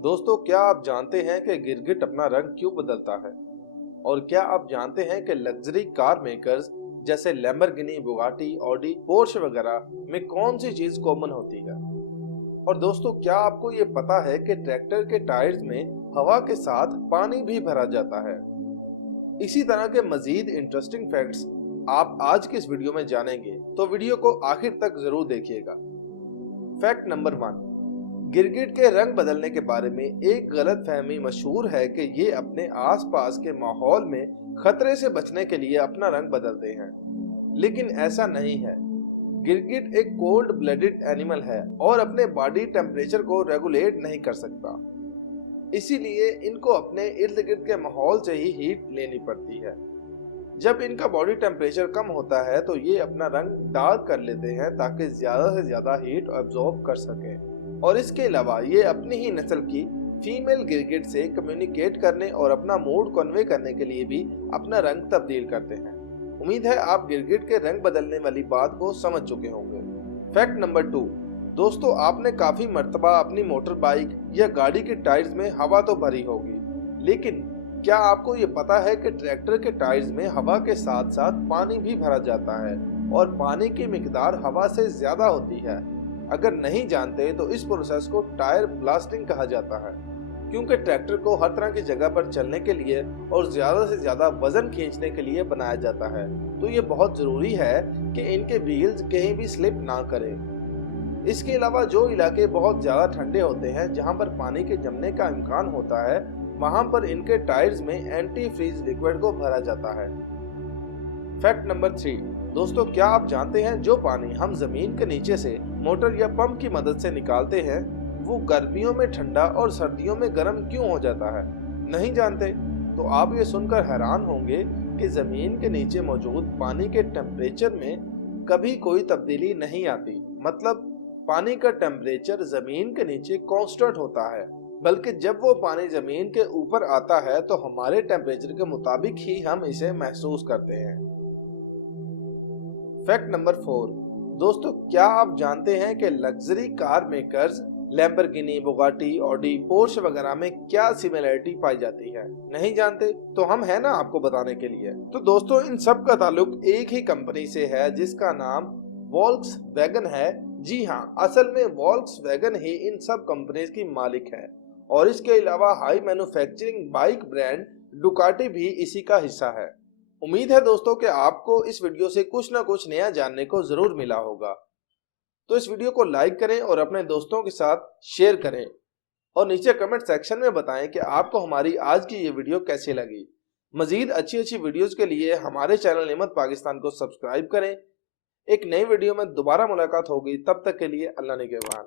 दोस्तों, क्या आप जानते हैं कि गिरगिट अपना रंग क्यों बदलता है? और क्या आप जानते हैं कि लग्जरी कार मेकर्स जैसे लैम्बोर्गिनी, बुगाटी, ऑडी, पोर्श वगैरह में कौन सी चीज कॉमन होती है? और दोस्तों, क्या आपको ये पता है कि ट्रैक्टर के टायर्स में हवा के साथ पानी भी भरा जाता है? इसी तरह के मजीद इंटरेस्टिंग फैक्ट्स आप आज के इस वीडियो में जानेंगे, तो वीडियो को आखिर तक जरूर देखिएगा। फैक्ट नंबर 1, गिरगिट के रंग बदलने के बारे में एक गलत फहमी मशहूर है कि ये अपने आसपास के माहौल में खतरे से बचने के लिए अपना रंग बदलते हैं, लेकिन ऐसा नहीं है। गिरगिट एक कोल्ड ब्लडेड एनिमल है और अपने बॉडी टेम्परेचर को रेगुलेट नहीं कर सकता, इसीलिए इनको अपने इर्द गिर्द के माहौल से ही हीट लेनी पड़ती है। जब इनका बॉडी टेम्परेचर कम होता है तो ये अपना रंग डार्क कर लेते हैं ताकि ज्यादा से ज्यादा हीट एब्जॉर्ब कर सकें। और इसके अलावा ये अपनी ही नस्ल की फीमेल गिरगिट से कम्युनिकेट करने और अपना मूड कन्वे करने के लिए भी अपना रंग तब्दील करते हैं। उम्मीद है आप गिरगिट के रंग बदलने वाली बात को समझ चुके होंगे। फैक्ट नंबर 2, दोस्तों, आपने काफी मर्तबा अपनी मोटर बाइक या गाड़ी के टायर्स में हवा तो भरी होगी, लेकिन क्या आपको ये पता है कि ट्रैक्टर के टायर्स में हवा के साथ साथ पानी भी भरा जाता है और पानी की मिकदार हवा से ज्यादा होती है? अगर नहीं जानते तो इस प्रोसेस को टायर ब्लास्टिंग कहा जाता है, क्योंकि ट्रैक्टर को हर तरह की जगह पर चलने के लिए और ज्यादा से ज्यादा वजन खींचने के लिए बनाया जाता है, तो ये बहुत जरूरी है कि इनके व्हील्स कहीं भी स्लिप ना करें। इसके अलावा जो इलाके बहुत ज्यादा ठंडे होते हैं, जहां पर पानी के जमने का इम्कान होता है, वहां पर इनके टायर्स में एंटी फ्रीज लिक्विड को भरा जाता है। फैक्ट नंबर 3, दोस्तों, क्या आप जानते हैं जो पानी हम जमीन के नीचे से मोटर या पंप की मदद से निकालते हैं, वो गर्मियों में ठंडा और सर्दियों में गर्म क्यों हो जाता है? नहीं जानते? तो आप ये सुनकर हैरान होंगे कि जमीन के नीचे मौजूद पानी के टेम्परेचर में कभी कोई तब्दीली नहीं आती। मतलब पानी का टेम्परेचर जमीन के नीचे कांस्टेंट होता है, बल्कि जब वो पानी जमीन के ऊपर आता है तो हमारे टेम्परेचर के मुताबिक ही हम इसे महसूस करते हैं। फैक्ट नंबर 4, दोस्तों, क्या आप जानते हैं कि luxury car makers Lamborghini, Bugatti, Audi, Porsche वगैरह में क्या सिमिलरिटी पाई जाती है? नहीं जानते? तो हम है ना आपको बताने के लिए। तो दोस्तों, इन सब का ताल्लुक एक ही कंपनी से है जिसका नाम वोल्क्सवैगन है। जी हाँ, असल में वोल्क्सवैगन ही इन सब कंपनीज की मालिक है, और इसके अलावा high manufacturing bike brand Ducati भी इसी का हिस्सा है। उम्मीद है दोस्तों कि आपको इस वीडियो से कुछ ना कुछ नया जानने को जरूर मिला होगा। तो इस वीडियो को लाइक करें और अपने दोस्तों के साथ शेयर करें, और नीचे कमेंट सेक्शन में बताएं कि आपको हमारी आज की ये वीडियो कैसी लगी। मजीद अच्छी वीडियोस के लिए हमारे चैनल निमत पाकिस्तान को सब्सक्राइब करें। एक नई वीडियो में दोबारा मुलाकात होगी, तब तक के लिए अल्लाह निगहबान।